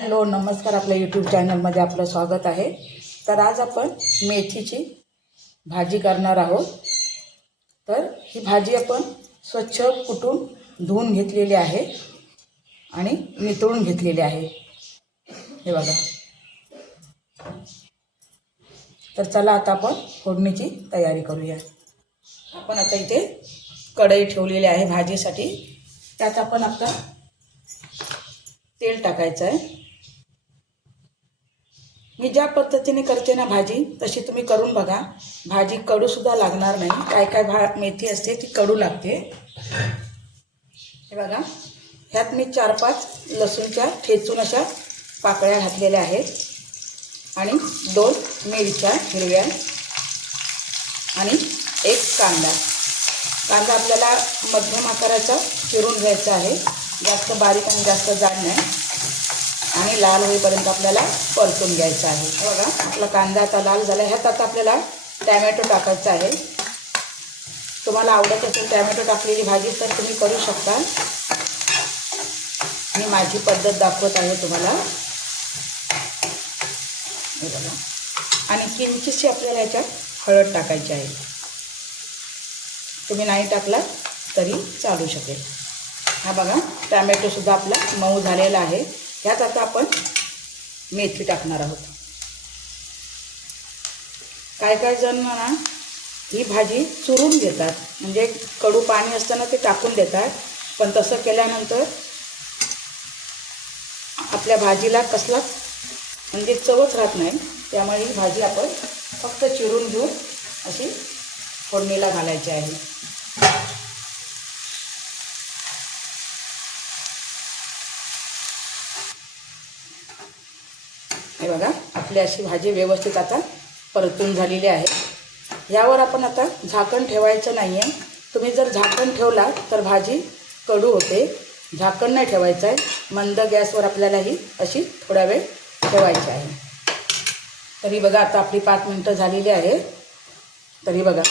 Hello नमस्कार, आपल्या YouTube चॅनलमध्ये आपलं स्वागत आहे। तर आज आपण मेथीची भाजी करणार आहोत। तर ही भाजी आपण स्वच्छ कुटून धुवून घेतलेली आहे आणि नितळून घेतलेली आहे, हे बघा। तर चला आता आपण फोडणीची तयारी करूया। आपण आता इथे कढई ठेवलेली आहे भाजीसाठी। त्यात आपण आता तेल टाकायचं आहे। मी ज्या पद्धतीने करते ना भाजी, तशी तुम्ही करून बघा। भाजी कडू सुद्धा लागणार नाही। काय काय मेथी असते ती कडू लागते। हे बघा, ह्यात मी 4-5 लसूणच्या ठेचून अशा पाकळ्या घातलेल्या आहेत आणि 2 मिरच्या हिरव्या आणि 1 कांदा। कांदा आपल्याला मध्यम आकाराचा चिरून घ्यायचा आहे, जास्त बारीक आणि जास्त जाड नाही, आणि लाल होईपर्यंत आपल्याला परतून घ्यायचा आहे। बघा, आपला कांदा आता लाल झाला। ह्यात आता आपल्याला टॅमॅटो टाकायचा आहे। तुम्हाला आवडत असेल टॅमॅटो टाकलेली भाजी तर तुम्ही करू शकता। मी माझी पद्धत दाखवत आहे तुम्हाला, हे बघा। आणि किंचितशी आपल्याला याच्यात हळद टाकायची आहे। तुम्ही नाही टाकला तरी चालू शकेल। हा बघा, टॅमॅटो सुद्धा आपला मऊ झालेला आहे। ह्यात आता आपण मेथी टाकणार आहोत। काय काय जण ना ही भाजी चुरून घेतात, म्हणजे कडू पाणी असताना ते टाकून देतात, पण तसं केल्यानंतर आपल्या भाजीला कसलाच म्हणजे चवच राहत नाही। त्यामुळे ही भाजी आपण फक्त चिरून घेऊन अशी फोडणीला घालायची आहे। हे बघा, आपली अशी भाजी व्यवस्थित आता परतून झालेली आहे। यावर आपण आता झाकण ठेवायचं नाही आहे। तुम्ही जर झाकण ठेवला तर भाजी कडू होते। झाकण नाही ठेवायचं आहे, मंद गॅसवर आपल्याला ही अशी थोडा वेळ ठेवायची आहे। तरी बघा, आता आपली 5 मिनिटं झालेली आहे। तरी बघा,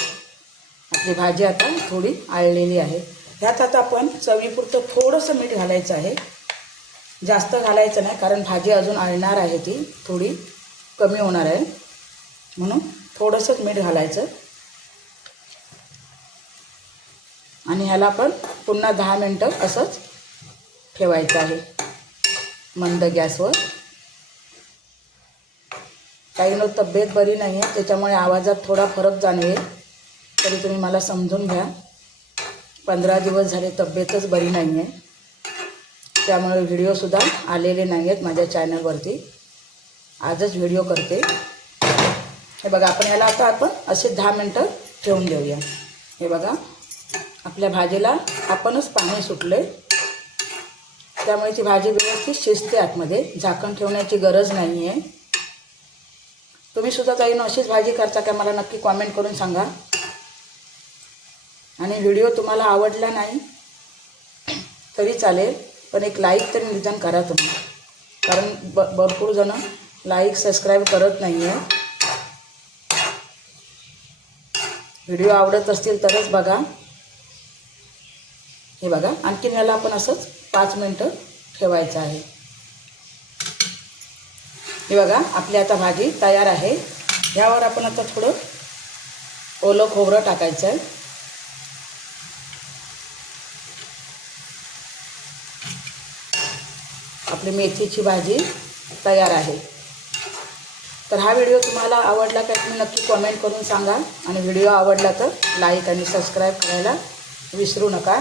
आपली भाजी आता थोडी आळलेली आहे। ह्यात आता आपण चवीपुरतं थोडंसं मीठ घालायचं आहे, जास्त घालायचं नाही, कारण भाजी अजून आळणार आहे, ती थोडी कमी होणार आहे, म्हणून थोडंसंच मीठ घालायचं। आणि ह्याला आपण पुन्हा 10 मिनिटं असंच ठेवायचं आहे मंद गॅसवर। काहींना तब्येत बरी नाही आहे, त्याच्यामुळे आवाजात थोडा फरक जाणवेल, तरी तुम्ही मला समजून घ्या। 15 दिवस झाले तब्येतच बरी नाही आहे, त्यामुळे व्हिडिओसुद्धा आलेले नाही आहेत माझ्या चॅनलवरती। आजच व्हिडिओ करते। हे बघा, आपण याला आता आपण असे 10 मिनिटं ठेवून देऊया। हे बघा, आपल्या भाजीला आपणच पाणी सुटले, त्यामुळे ती भाजी व्यवस्थित शिजते आतमध्ये। झाकण ठेवण्याची गरज नाही आहे। तुम्ही सुद्धा ताईंनो अशीच भाजी करता का, मला नक्की कॉमेंट करून सांगा। आणि व्हिडिओ तुम्हाला आवडला नाही तरी चालेल, पण एक लाईक तरी निदान करा तुम्ही, कारण भरपूर जण लाईक सबस्क्राईब करत नाही आहे। व्हिडिओ आवडत असतील तरच बघा। हे बघा, आणखीन याला आपण असंच 5 मिनिटं ठेवायचं आहे। हे बघा, आपली आता भाजी तयार आहे। यावर आपण आता थोडं ओलं खोबरं टाकायचं आहे। आपली मेथीची भाजी तयार आहे। तर हा व्हिडिओ तुम्हाला आवडला का तुम्ही नक्की कॉमेंट करून सांगा, आणि व्हिडिओ आवडला तर लाईक आणि सबस्क्राईब करायला विसरू नका।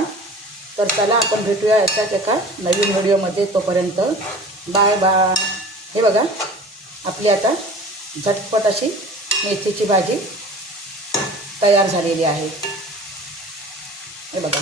तर चला, आपण भेटूया याच्यात एका नवीन व्हिडिओमध्ये। तोपर्यंत बाय बाय। हे बघा, आपली आता झटपट अशी मेथीची भाजी तयार झालेली आहे। हे बघा।